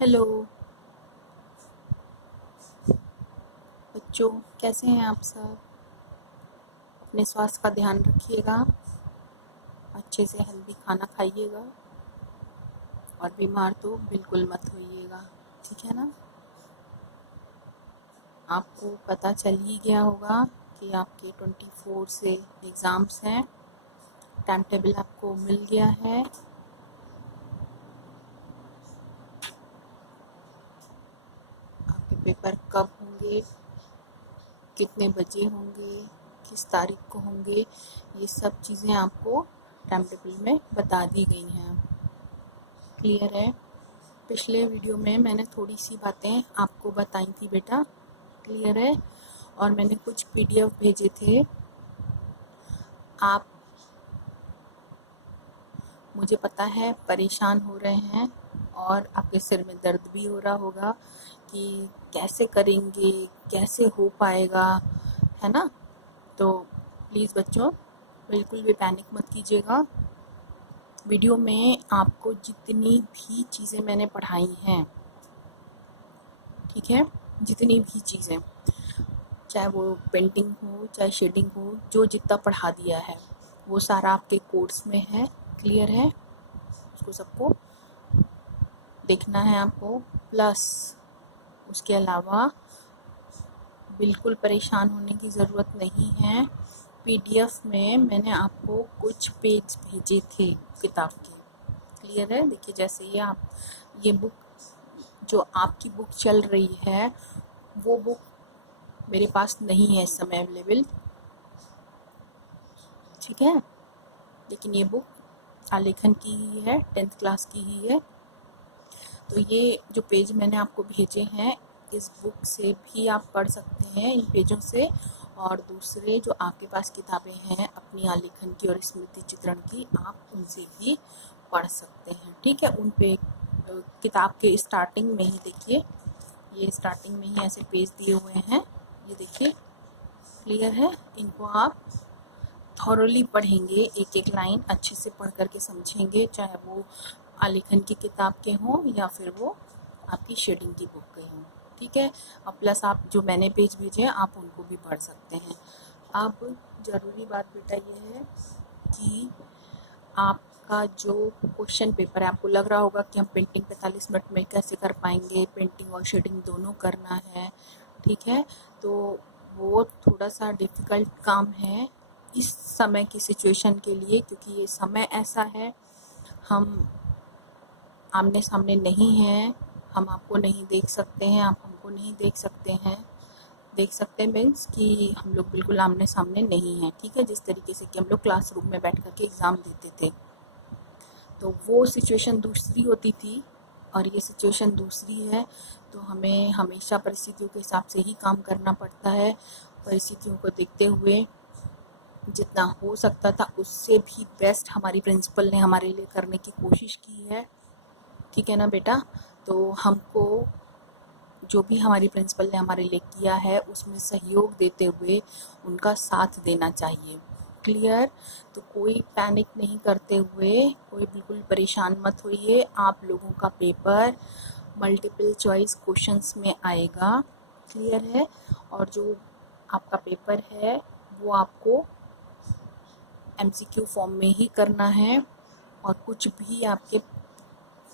Hello बच्चों, कैसे हैं आप सब। अपने स्वास्थ्य का ध्यान रखिएगा, अच्छे से हेल्दी खाना खाइएगा और बीमार तो बिल्कुल मत होइएगा, ठीक है ना। आपको पता चल ही गया होगा कि आपके 24 से एग्ज़ाम्स हैं। टाइम टेबल आपको मिल गया है। आपके पेपर कब होंगे, कितने बजे होंगे, किस तारीख को होंगे, ये सब चीज़ें आपको टाइम टेबल में बता दी गई हैं। क्लियर है। पिछले वीडियो में मैंने थोड़ी सी बातें आपको बताई थी बेटा, क्लियर है। और मैंने कुछ पीडीएफ भेजे थे। आप, मुझे पता है, परेशान हो रहे हैं और आपके सिर में दर्द भी हो रहा होगा कि कैसे करेंगे, कैसे हो पाएगा, है ना। तो प्लीज़ बच्चों, बिल्कुल भी पैनिक मत कीजिएगा। वीडियो में आपको जितनी भी चीज़ें मैंने पढ़ाई हैं, ठीक है, जितनी भी चीज़ें, चाहे वो पेंटिंग हो चाहे शेडिंग हो, जो जितना पढ़ा दिया है वो सारा आपके कोर्स में है। क्लियर है। उसको सबको देखना है आपको। प्लस उसके अलावा बिल्कुल परेशान होने की ज़रूरत नहीं है। पीडीएफ में मैंने आपको कुछ पेज भेजे थे किताब के। क्लियर है। देखिए, जैसे ये बुक, जो आपकी बुक चल रही है, वो बुक मेरे पास नहीं है इस समय अवेलेबल, ठीक है। लेकिन ये बुक आलेखन की ही है, 10th क्लास की ही है। तो ये जो पेज मैंने आपको भेजे हैं, इस बुक से भी आप पढ़ सकते हैं, इन पेजों से। और दूसरे जो आपके पास किताबें हैं अपनी आलेखन की और स्मृति चित्रण की, आप उनसे भी पढ़ सकते हैं, ठीक है। उन पे किताब के स्टार्टिंग में ही देखिए, ये स्टार्टिंग में ही ऐसे पेज दिए हुए हैं, ये देखिए। क्लियर है। इनको आप थॉरली पढ़ेंगे, एक एक लाइन अच्छे से पढ़ करके समझेंगे, चाहे वो आलेखन की किताब के हों या फिर वो आपकी शेडिंग की बुक के हों, ठीक है। और प्लस आप जो मैंने पेज भेजे हैं आप उनको भी पढ़ सकते हैं। अब ज़रूरी बात बेटा ये है कि आपका जो क्वेश्चन पेपर है, आपको लग रहा होगा कि हम पेंटिंग 45 मिनट में कैसे कर पाएंगे, पेंटिंग और शेडिंग दोनों करना है, ठीक है। तो वो थोड़ा सा डिफ़िकल्ट काम है इस समय की सिचुएशन के लिए, क्योंकि ये समय ऐसा है, हम आमने सामने नहीं हैं, हम आपको नहीं देख सकते हैं, आप हमको नहीं देख सकते हैं। देख सकते हैं मीन्स कि हम लोग बिल्कुल आमने सामने नहीं हैं, ठीक है। जिस तरीके से कि हम लोग क्लासरूम में बैठ कर के एग्ज़ाम देते थे, तो वो सिचुएशन दूसरी होती थी और ये सिचुएशन दूसरी है। तो हमें हमेशा परिस्थितियों के हिसाब से ही काम करना पड़ता है। परिस्थितियों को देखते हुए जितना हो सकता था उससे भी बेस्ट हमारी प्रिंसिपल ने हमारे लिए करने की कोशिश की है, ठीक है ना बेटा। तो हमको जो भी हमारी प्रिंसिपल ने हमारे लिए किया है उसमें सहयोग देते हुए उनका साथ देना चाहिए। क्लियर। तो कोई पैनिक नहीं करते हुए, कोई बिल्कुल परेशान मत होइए। आप लोगों का पेपर मल्टीपल चॉइस क्वेश्चंस में आएगा, क्लियर है। और जो आपका पेपर है वो आपको एमसीक्यू फॉर्म में ही करना है और कुछ भी आपके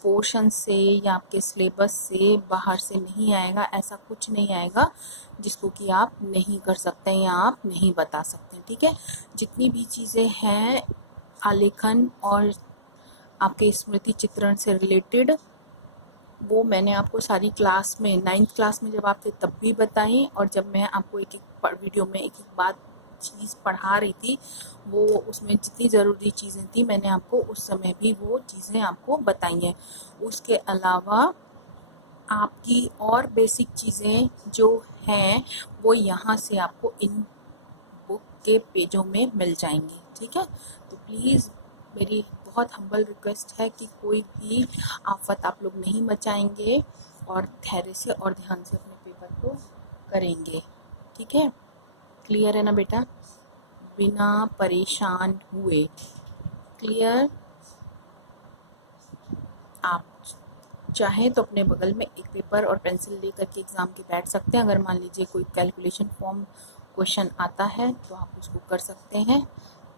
पोर्शन से या आपके सिलेबस से बाहर से नहीं आएगा। ऐसा कुछ नहीं आएगा जिसको कि आप नहीं कर सकते हैं या आप नहीं बता सकते, ठीक है। जितनी भी चीज़ें हैं आलेखन और आपके स्मृति चित्रण से रिलेटेड, वो मैंने आपको सारी क्लास में, 9th क्लास में जब आप थे तब भी बताई, और जब मैं आपको एक एक वीडियो में एक एक बात चीज़ पढ़ा रही थी, वो उसमें जितनी ज़रूरी चीज़ें थी मैंने आपको उस समय भी वो चीज़ें आपको बताई हैं। उसके अलावा आपकी और बेसिक चीज़ें जो हैं वो यहाँ से आपको इन बुक के पेजों में मिल जाएंगी, ठीक है। तो प्लीज़ मेरी बहुत हम्बल रिक्वेस्ट है कि कोई भी आफत आप लोग नहीं मचाएंगे और धैर्य से और ध्यान से अपने पेपर को करेंगे, ठीक है। क्लियर है ना बेटा, बिना परेशान हुए। क्लियर। आप चाहे तो अपने बगल में एक पेपर और पेंसिल लेकर के एग्ज़ाम के बैठ सकते हैं। अगर मान लीजिए कोई कैलकुलेशन फॉर्म क्वेश्चन आता है तो आप उसको कर सकते हैं,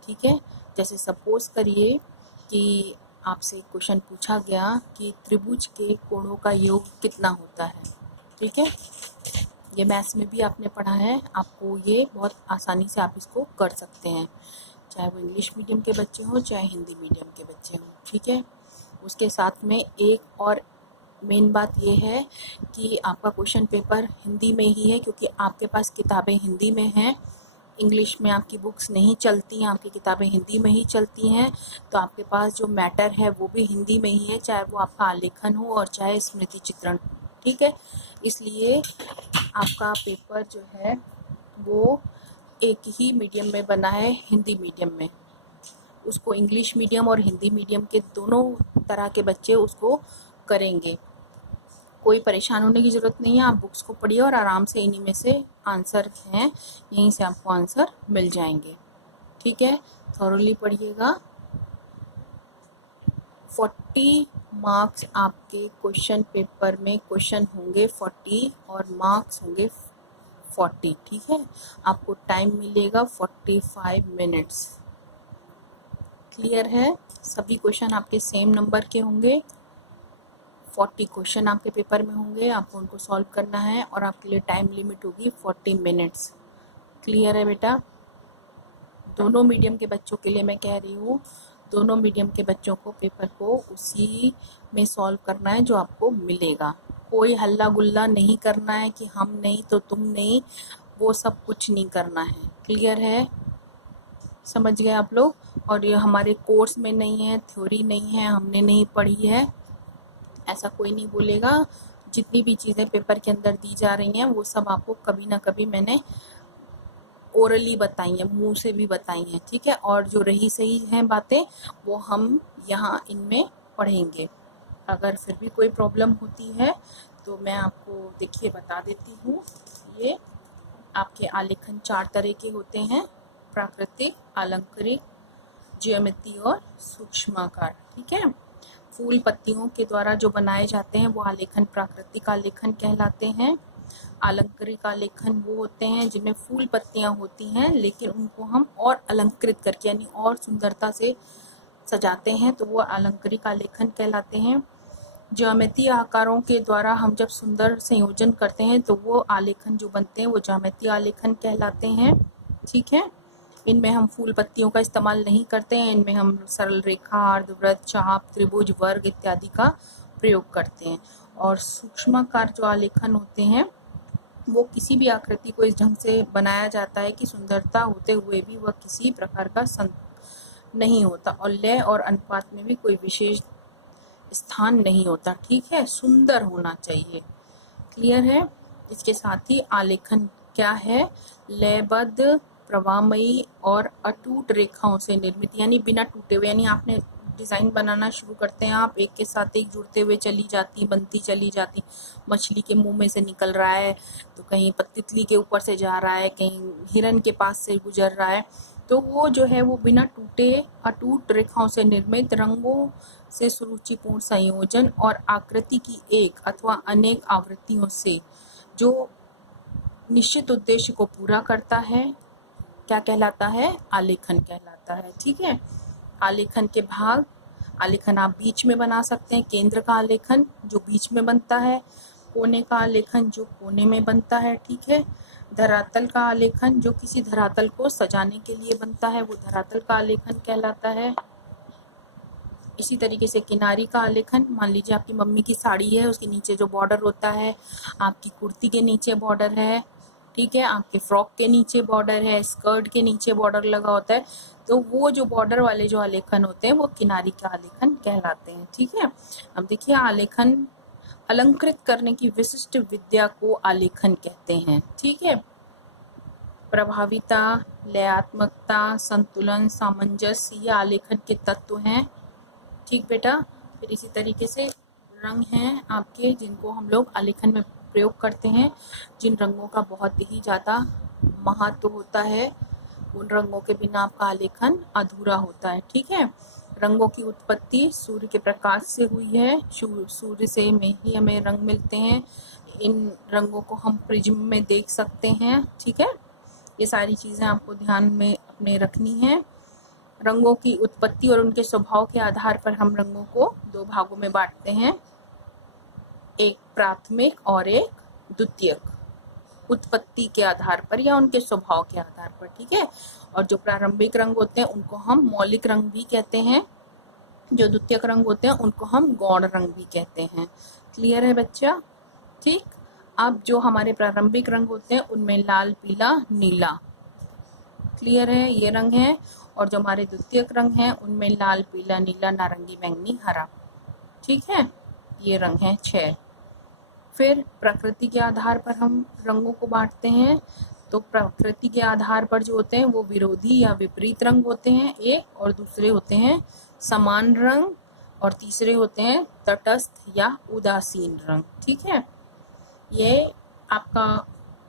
ठीक है। जैसे सपोज़ करिए कि आपसे क्वेश्चन पूछा गया कि त्रिभुज के कोणों का योग कितना होता है, ठीक है। ये मैथ्स में भी आपने पढ़ा है, आपको ये बहुत आसानी से आप इसको कर सकते हैं, चाहे वो इंग्लिश मीडियम के बच्चे हों चाहे हिंदी मीडियम के बच्चे हों, ठीक है। उसके साथ में एक और मेन बात ये है कि आपका क्वेश्चन पेपर हिंदी में ही है, क्योंकि आपके पास किताबें हिंदी में हैं, इंग्लिश में आपकी बुक्स नहीं चलती हैं, आपकी किताबें हिंदी में ही चलती हैं। तो आपके पास जो मैटर है वो भी हिंदी में ही है, चाहे वो आपका आलेखन हो और चाहे स्मृति चित्रण, ठीक है। इसलिए आपका पेपर जो है वो एक ही मीडियम में बना है, हिंदी मीडियम में। उसको इंग्लिश मीडियम और हिंदी मीडियम के दोनों तरह के बच्चे उसको करेंगे। कोई परेशान होने की ज़रूरत नहीं है, आप बुक्स को पढ़िए और आराम से इन्हीं में से आंसर हैं, यहीं से आपको आंसर मिल जाएंगे, ठीक है। थॉरोली पढ़िएगा। 40 मार्क्स आपके क्वेश्चन पेपर में क्वेश्चन होंगे 40 और मार्क्स होंगे 40, ठीक है। आपको टाइम मिलेगा 45 मिनट्स। क्लियर है? सभी क्वेश्चन आपके सेम नंबर के होंगे, 40 क्वेश्चन आपके पेपर में होंगे, आपको उनको सॉल्व करना है और आपके लिए टाइम लिमिट होगी 40 मिनट्स। क्लियर है बेटा? दोनों मीडियम के बच्चों के लिए मैं कह रही हूँ, दोनों मीडियम के बच्चों को पेपर को उसी में सॉल्व करना है जो आपको मिलेगा। कोई हल्ला गुल्ला नहीं करना है कि हम नहीं तो तुम नहीं, वो सब कुछ नहीं करना है। क्लियर है? समझ गए आप लोग? और ये हमारे कोर्स में नहीं है, थ्योरी नहीं है, हमने नहीं पढ़ी है, ऐसा कोई नहीं बोलेगा। जितनी भी चीज़ें पेपर के अंदर दी जा रही हैं वो सब आपको कभी ना कभी मैंने ओरली बताई हैं, मुंह से भी बताई हैं, ठीक है। और जो रही सही हैं बातें वो हम यहाँ इनमें पढ़ेंगे। अगर फिर भी कोई प्रॉब्लम होती है तो मैं आपको देखिए बता देती हूँ। ये आपके आलेखन 4 तरह के होते हैं, प्राकृतिक, अलंकृत, ज्यामिति और सूक्ष्माकार, ठीक है। फूल पत्तियों के द्वारा जो बनाए जाते हैं वो आलेखन प्राकृतिक आलेखन कहलाते हैं। अलंकृत आलेखन वो होते हैं जिनमें फूल पत्तियां होती हैं लेकिन उनको हम और अलंकृत करके यानी और सुंदरता से सजाते हैं, तो वो अलंकृत आलेखन कहलाते हैं। ज्यामितीय आकारों के द्वारा हम जब सुंदर संयोजन करते हैं तो वो आलेखन जो बनते हैं वो ज्यामितीय आलेखन कहलाते हैं, ठीक है। इनमें हम फूल पत्तियों का इस्तेमाल नहीं करते हैं, इनमें हम सरल रेखा, अर्धवृत्त, चाप, त्रिभुज, वर्ग इत्यादि का प्रयोग करते हैं। और सूक्ष्माकार जो आलेखन होते हैं वो किसी भी आकृति को इस ढंग से बनाया जाता है कि सुंदरता होते हुए भी वह किसी प्रकार का नहीं होता और लय और अनुपात में भी कोई विशेष स्थान नहीं होता, ठीक है। सुंदर होना चाहिए। क्लियर है? इसके साथ ही आलेखन क्या है? लयबद्ध, प्रवाहमयी और अटूट रेखाओं से निर्मित, यानी बिना टूटे हुए, यानी आपने डिज़ाइन बनाना शुरू करते हैं आप, एक के साथ एक जुड़ते हुए चली जाती, बनती चली जाती। मछली के मुंह में से निकल रहा है तो कहीं तितली के ऊपर से जा रहा है, कहीं हिरन के पास से गुजर रहा है, तो वो जो है वो बिना टूटे अटूट रेखाओं से निर्मित, रंगों से सुरुचिपूर्ण संयोजन और आकृति की एक अथवा अनेक आवृत्तियों से जो निश्चित उद्देश्य को पूरा करता है, क्या कहलाता है? आलेखन कहलाता है, ठीक है। आलेखन के भाग, आलेखन आप बीच में बना सकते हैं, केंद्र का आलेखन जो बीच में बनता है, कोने का आलेखन जो कोने में बनता है, ठीक है। धरातल का आलेखन जो किसी धरातल को सजाने के लिए बनता है वो धरातल का आलेखन कहलाता है। इसी तरीके से किनारी का आलेखन, मान लीजिए आपकी मम्मी की साड़ी है, उसके नीचे जो बॉर्डर होता है, आपकी कुर्ती के नीचे बॉर्डर है, ठीक है, आपके फ्रॉक के नीचे बॉर्डर है, स्कर्ट के नीचे बॉर्डर लगा होता है, तो वो जो बॉर्डर वाले जो आलेखन होते हैं वो किनारी का आलेखन कहलाते हैं, ठीक है। अब देखिए, आलेखन अलंकृत करने की विशिष्ट विद्या को आलेखन कहते हैं, ठीक है। प्रभाविता, लयात्मकता, संतुलन, सामंजस्य ये आलेखन के तत्व हैं, ठीक बेटा। फिर इसी तरीके से रंग हैं आपके जिनको हम लोग आलेखन में प्रयोग करते हैं, जिन रंगों का बहुत ही ज़्यादा महत्व होता है, उन रंगों के बिना आपका आलेखन अधूरा होता है, ठीक है। रंगों की उत्पत्ति सूर्य के प्रकाश से हुई है। सूर्य से में ही हमें रंग मिलते हैं। इन रंगों को हम प्रिज्म में देख सकते हैं। ठीक है, ये सारी चीज़ें आपको ध्यान में अपने रखनी है। रंगों की उत्पत्ति और उनके स्वभाव के आधार पर हम रंगों को दो भागों में बांटते हैं, एक प्राथमिक और एक द्वितीयक, उत्पत्ति के आधार पर या उनके स्वभाव के आधार पर। ठीक है, और जो प्रारंभिक रंग होते हैं उनको हम मौलिक रंग भी कहते हैं, जो द्वितीयक रंग होते हैं उनको हम गौण रंग भी कहते हैं। क्लियर है बच्चा? ठीक, अब जो हमारे प्रारंभिक रंग होते हैं उनमें लाल, पीला, नीला, क्लियर है, ये रंग है। और जो हमारे द्वितीयक रंग हैं उनमें लाल, पीला, नीला, नारंगी, बैंगनी, हरा। ठीक है, ये रंग हैं 6। फिर प्रकृति के आधार पर हम रंगों को बांटते हैं। तो प्रकृति के आधार पर जो होते हैं वो विरोधी या विपरीत रंग होते हैं एक, और दूसरे होते हैं समान रंग, और तीसरे होते हैं तटस्थ या उदासीन रंग। ठीक है, ये आपका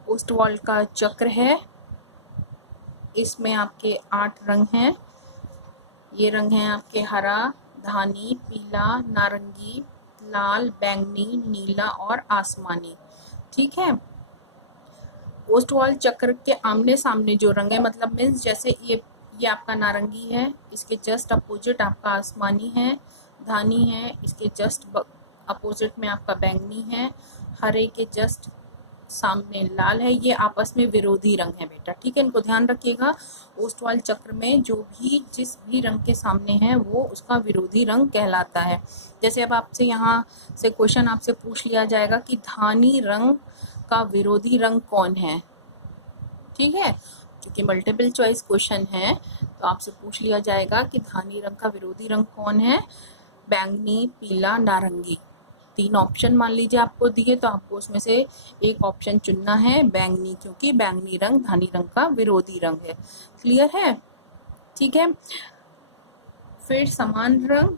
ओस्टवाल्ड का चक्र है। इसमें आपके 8 रंग हैं। ये रंग हैं आपके हरा, धानी, पीला, नारंगी, लाल, बैंगनी, नीला और आसमानी। ठीक है, ओस्टवाल्ड चक्र के आमने सामने जो रंग है, मतलब मीन्स जैसे ये आपका नारंगी है, इसके जस्ट अपोजिट आपका आसमानी है, धानी है, इसके जस्ट अपोजिट में आपका बैंगनी है, हरे के जस्ट सामने लाल है। ये आपस में विरोधी रंग है बेटा। ठीक है, इनको ध्यान रखिएगा। ओस्टवाल्ड चक्र में जो भी जिस भी रंग के सामने है वो उसका विरोधी रंग कहलाता है। जैसे अब आपसे यहाँ से क्वेश्चन आपसे पूछ लिया जाएगा कि धानी रंग का विरोधी रंग कौन है। ठीक है, क्योंकि मल्टीपल चॉइस क्वेश्चन है तो आपसे पूछ लिया जाएगा कि धानी रंग का विरोधी रंग कौन है। बैंगनी, पीला, नारंगी, 3 ऑप्शन मान लीजिए आपको दिए, तो आपको उसमें से एक ऑप्शन चुनना है बैंगनी, क्योंकि बैंगनी रंग धानी रंग का विरोधी रंग है। क्लियर है? ठीक है, फिर समान रंग,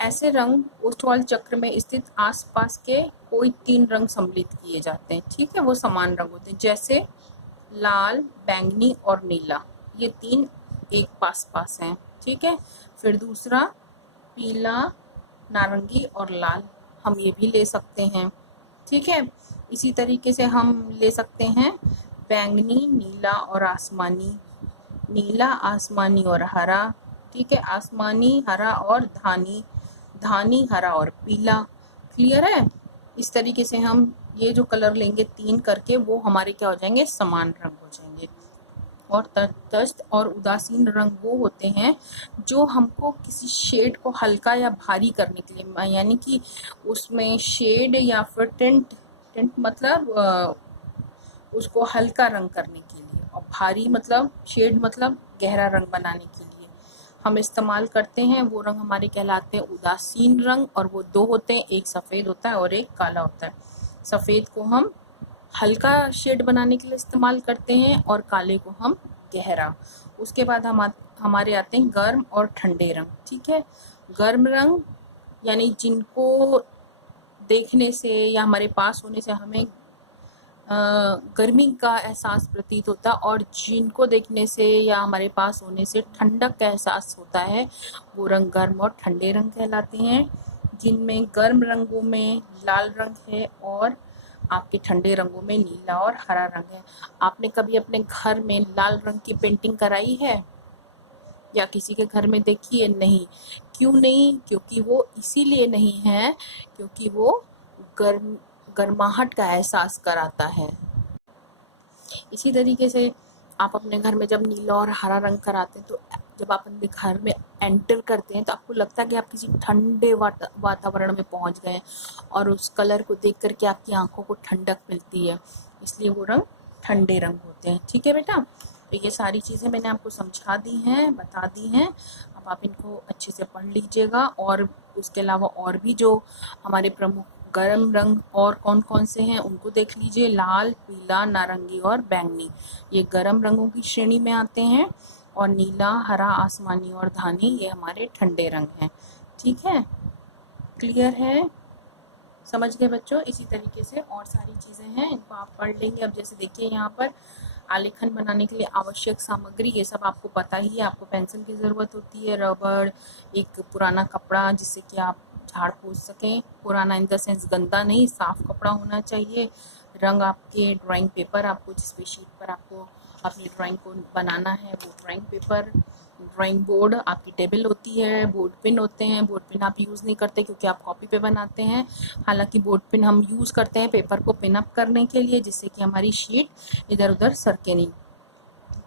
ऐसे रंग ओस्टवाल्ड चक्र में स्थित आसपास के कोई 3 रंग सम्मिलित किए जाते हैं। ठीक है, वो समान रंग होते हैं, जैसे लाल, बैंगनी और नीला, ये 3 एक पास हैं। ठीक है, फिर दूसरा पीला, नारंगी और लाल, हम ये भी ले सकते हैं। ठीक है, इसी तरीके से हम ले सकते हैं बैंगनी, नीला और आसमानी, नीला, आसमानी और हरा। ठीक है, आसमानी, हरा और धानी, धानी, हरा और पीला। क्लियर है? इस तरीके से हम ये जो कलर लेंगे 3 करके, वो हमारे क्या हो जाएंगे, समान रंग हो जाएंगे। और तटस्थ और उदासीन रंग वो होते हैं जो हमको किसी शेड को हल्का या भारी करने के लिए, यानी कि उसमें शेड या फिर टिंट मतलब उसको हल्का रंग करने के लिए, और भारी मतलब शेड मतलब गहरा रंग बनाने के लिए हम इस्तेमाल करते हैं। वो रंग हमारे कहलाते हैं उदासीन रंग, और वो 2 होते हैं, एक सफ़ेद होता है और एक काला होता है। सफ़ेद को हम हल्का शेड बनाने के लिए इस्तेमाल करते हैं और काले को हम गहरा। उसके बाद हमारे आते हैं गर्म और ठंडे रंग। ठीक है, गर्म रंग यानी जिनको देखने से या हमारे पास होने से हमें गर्मी का एहसास प्रतीत होता है, और जिनको देखने से या हमारे पास होने से ठंडक का एहसास होता है, वो रंग गर्म और ठंडे रंग कहलाते हैं। जिनमें गर्म रंगों में लाल रंग है और आपके ठंडे रंगों में नीला और हरा रंग है। आपने कभी अपने घर में लाल रंग की पेंटिंग कराई है या किसी के घर में देखी है? नहीं। क्यों नहीं? क्योंकि वो इसीलिए नहीं है क्योंकि वो गर्माहट का एहसास कराता है। इसी तरीके से आप अपने घर में जब नीला और हरा रंग कराते हैं, तो जब आप अपने घर में एंटर करते हैं तो आपको लगता है कि आप किसी ठंडे वातावरण में पहुंच गए हैं, और उस कलर को देख करके आपकी आंखों को ठंडक मिलती है, इसलिए वो रंग ठंडे रंग होते हैं। ठीक है बेटा, तो ये सारी चीज़ें मैंने आपको समझा दी हैं, बता दी हैं। अब आप इनको अच्छे से पढ़ लीजिएगा, और उसके अलावा और भी जो हमारे प्रमुख गर्म रंग और कौन कौन से हैं उनको देख लीजिए। लाल, पीला, नारंगी और बैंगनी, ये गर्म रंगों की श्रेणी में आते हैं, और नीला, हरा, आसमानी और धानी ये हमारे ठंडे रंग हैं। ठीक है, क्लियर है? समझ गए बच्चों? इसी तरीके से और सारी चीज़ें हैं, इनको आप पढ़ लेंगे। अब जैसे देखिए यहाँ पर आलेखन बनाने के लिए आवश्यक सामग्री ये सब आपको पता ही है। आपको पेंसिल की ज़रूरत होती है, रबड़, एक पुराना कपड़ा जिससे कि आप झाड़ पोंछ सकें। पुराना इन द सेंस गंदा नहीं, साफ कपड़ा होना चाहिए। रंग आपके ड्राइंग पेपर, आपको जिस भी शीट पर आपको अपनी ड्राइंग को बनाना है वो ड्राइंग पेपर, ड्राइंग बोर्ड, आपकी टेबल होती है, बोर्ड पिन होते हैं। बोर्ड पिन आप यूज़ नहीं करते क्योंकि आप कॉपी पे बनाते हैं, हालांकि बोर्ड पिन हम यूज़ करते हैं पेपर को पिन अप करने के लिए, जिससे कि हमारी शीट इधर उधर सरके नहीं।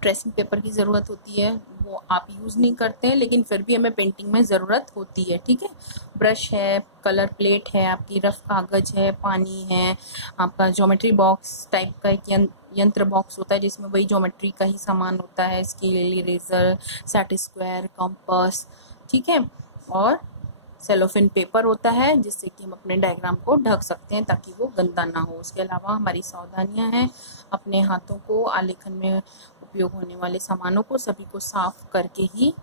ट्रेसिंग पेपर की ज़रूरत होती है, वो आप यूज़ नहीं करते हैं लेकिन फिर भी हमें पेंटिंग में ज़रूरत होती है, ठीक है। ब्रश है, कलर प्लेट है, आपकी रफ कागज़ है, पानी है, आपका ज्योमेट्री बॉक्स टाइप का एक यंत्र बॉक्स होता है जिसमें वही ज्योमेट्री का ही सामान होता है, scale, eraser, set square, compass, ठीक है। और सेलोफिन पेपर होता है जिससे कि हम अपने डायग्राम को ढक सकते हैं ताकि वो गंदा ना हो। उसके अलावा हमारी सावधानियां हैं, अपने हाथों को आलेखन में उपयोग होने वाले सामानों को सभी को साफ करके ही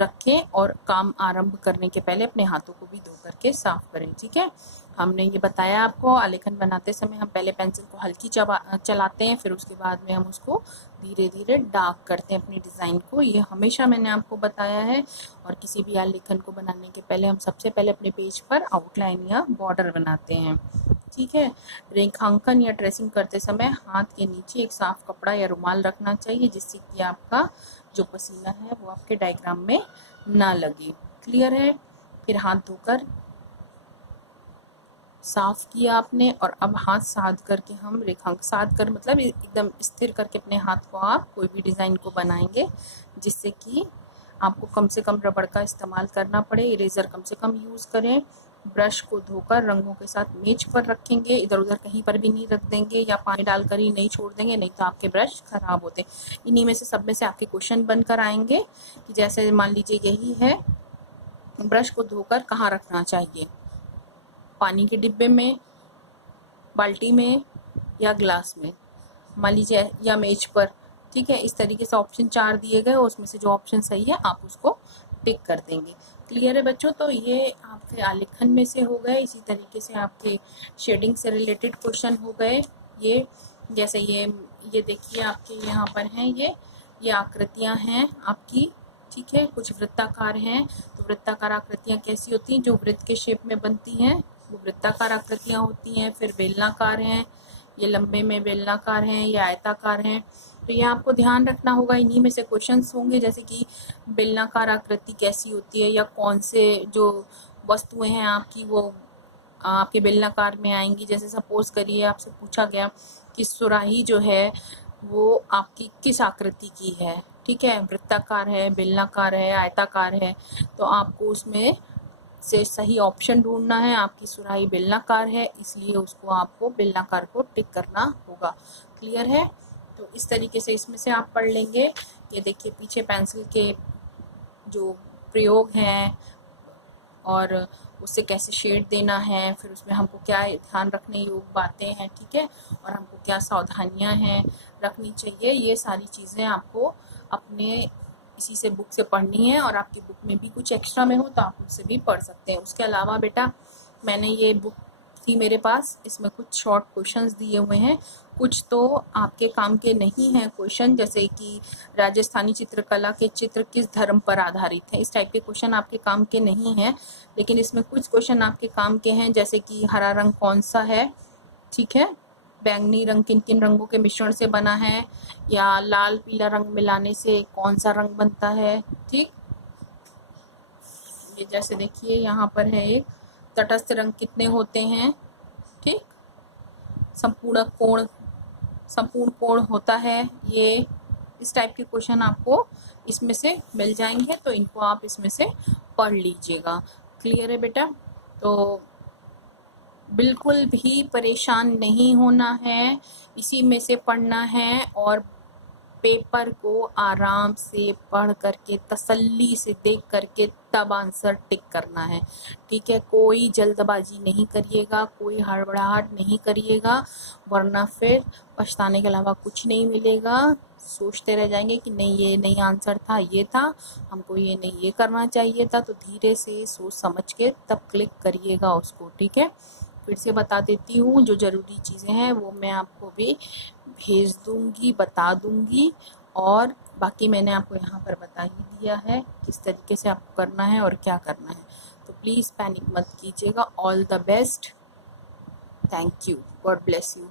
रखें और काम आरंभ करने के पहले अपने हाथों को भी धो करके साफ करें, ठीक है। हमने ये बताया आपको, आलेखन बनाते समय हम पहले पेंसिल को हल्की चलाते हैं, फिर उसके बाद में हम उसको धीरे धीरे डार्क करते हैं अपनी डिज़ाइन को। ये हमेशा मैंने आपको बताया है। और किसी भी आलेखन को बनाने के पहले हम सबसे पहले अपने पेज पर आउटलाइन या बॉर्डर बनाते हैं, ठीक है। रेखांकन या ट्रेसिंग करते समय हाथ के नीचे एक साफ कपड़ा या रुमाल रखना चाहिए जिससे कि आपका जो पसीना है वो आपके डायग्राम में ना लगे। क्लियर है। फिर हाथ धोकर साफ किया आपने और अब हाथ साध करके हम रेखांक साध कर मतलब एकदम स्थिर करके अपने हाथ को आप कोई भी डिज़ाइन को बनाएंगे जिससे कि आपको कम से कम रबड़ का इस्तेमाल करना पड़े। इरेजर कम से कम यूज़ करें। ब्रश को धोकर रंगों के साथ मेज पर रखेंगे, इधर उधर कहीं पर भी नहीं रख देंगे या पानी डालकर ही नहीं छोड़ देंगे, नहीं तो आपके ब्रश खराब होते। इन्हीं में से सब में से आपके क्वेश्चन बनकर आएंगे कि जैसे मान लीजिए यही है, ब्रश को धोकर कहाँ रखना चाहिए, पानी के डिब्बे में, बाल्टी में या ग्लास में, मान लीजिए, या मेज पर, ठीक है। इस तरीके से ऑप्शन 4 दिए गए, उसमें से जो ऑप्शन सही है आप उसको टिक कर देंगे। क्लियर है बच्चों। तो ये आपके आलेखन में से हो गए। इसी तरीके से आपके शेडिंग से रिलेटेड क्वेश्चन हो गए। ये जैसे ये देखिए आपके यहाँ पर हैं ये आकृतियाँ हैं आपकी, ठीक है। कुछ वृत्ताकार हैं, तो वृत्ताकार आकृतियाँ कैसी होती हैं, जो वृत्त के शेप में बनती हैं वो वृत्ताकार आकृतियाँ होती हैं। फिर बेलनाकार हैं, ये लंबे में बेलनाकार हैं, ये आयताकार हैं। तो ये आपको ध्यान रखना होगा, इन्हीं में से क्वेश्चंस होंगे जैसे कि बेलनाकार आकृति कैसी होती है या कौन से जो वस्तुएं हैं आपकी वो आपके बेलनाकार में आएंगी। जैसे सपोज करिए आपसे पूछा गया कि सुराही जो है वो आपकी किस आकृति की है, ठीक है, वृत्ताकार है, बेलनाकार है, आयताकार है, तो आपको उसमें से सही ऑप्शन ढूंढना है। आपकी सुराही बेलनाकार है इसलिए उसको आपको बेलनाकार को टिक करना होगा। क्लियर है। तो इस तरीके से इसमें से आप पढ़ लेंगे। ये देखिए पीछे पेंसिल के जो प्रयोग हैं और उससे कैसे शेड देना है, फिर उसमें हमको क्या ध्यान रखने योग्य बातें हैं, ठीक है, और हमको क्या सावधानियां हैं रखनी चाहिए, ये सारी चीज़ें आपको अपने इसी से बुक से पढ़नी है। और आपकी बुक में भी कुछ एक्स्ट्रा में हो तो आप उससे भी पढ़ सकते हैं। उसके अलावा बेटा मैंने ये बुक थी मेरे पास, इसमें कुछ शॉर्ट क्वेश्चंस दिए हुए हैं, कुछ तो आपके काम के नहीं हैं क्वेश्चन, जैसे कि राजस्थानी चित्रकला के चित्र किस धर्म पर आधारित है, इस टाइप के क्वेश्चन आपके काम के नहीं हैं। लेकिन इसमें कुछ क्वेश्चन आपके काम के हैं, जैसे कि हरा रंग कौन सा है, ठीक है, बैंगनी रंग किन किन रंगों के मिश्रण से बना है, या लाल पीला रंग मिलाने से कौन सा रंग बनता है, ठीक। ये जैसे देखिए यहाँ पर है एक तटस्थ रंग कितने होते हैं, ठीक, संपूर्ण कोण होता है, ये इस टाइप के क्वेश्चन आपको इसमें से मिल जाएंगे, तो इनको आप इसमें से पढ़ लीजिएगा। क्लियर है बेटा। तो बिल्कुल भी परेशान नहीं होना है, इसी में से पढ़ना है और पेपर को आराम से पढ़ करके तसल्ली से देख करके तब आंसर टिक करना है, ठीक है। कोई जल्दबाजी नहीं करिएगा, कोई हड़बड़ाहट नहीं करिएगा, वरना फिर पछताने के अलावा कुछ नहीं मिलेगा। सोचते रह जाएंगे कि नहीं ये नहीं आंसर था, ये था, हमको ये नहीं ये करना चाहिए था। तो धीरे से सोच समझ के तब क्लिक करिएगा उसको, ठीक है। फिर से बता देती हूँ, जो ज़रूरी चीज़ें हैं वो मैं आपको भी भेज दूँगी, बता दूँगी। और बाकी मैंने आपको यहाँ पर बता ही दिया है किस तरीके से आपको करना है और क्या करना है। तो प्लीज़ पैनिक मत कीजिएगा। All the best. Thank you. God bless you.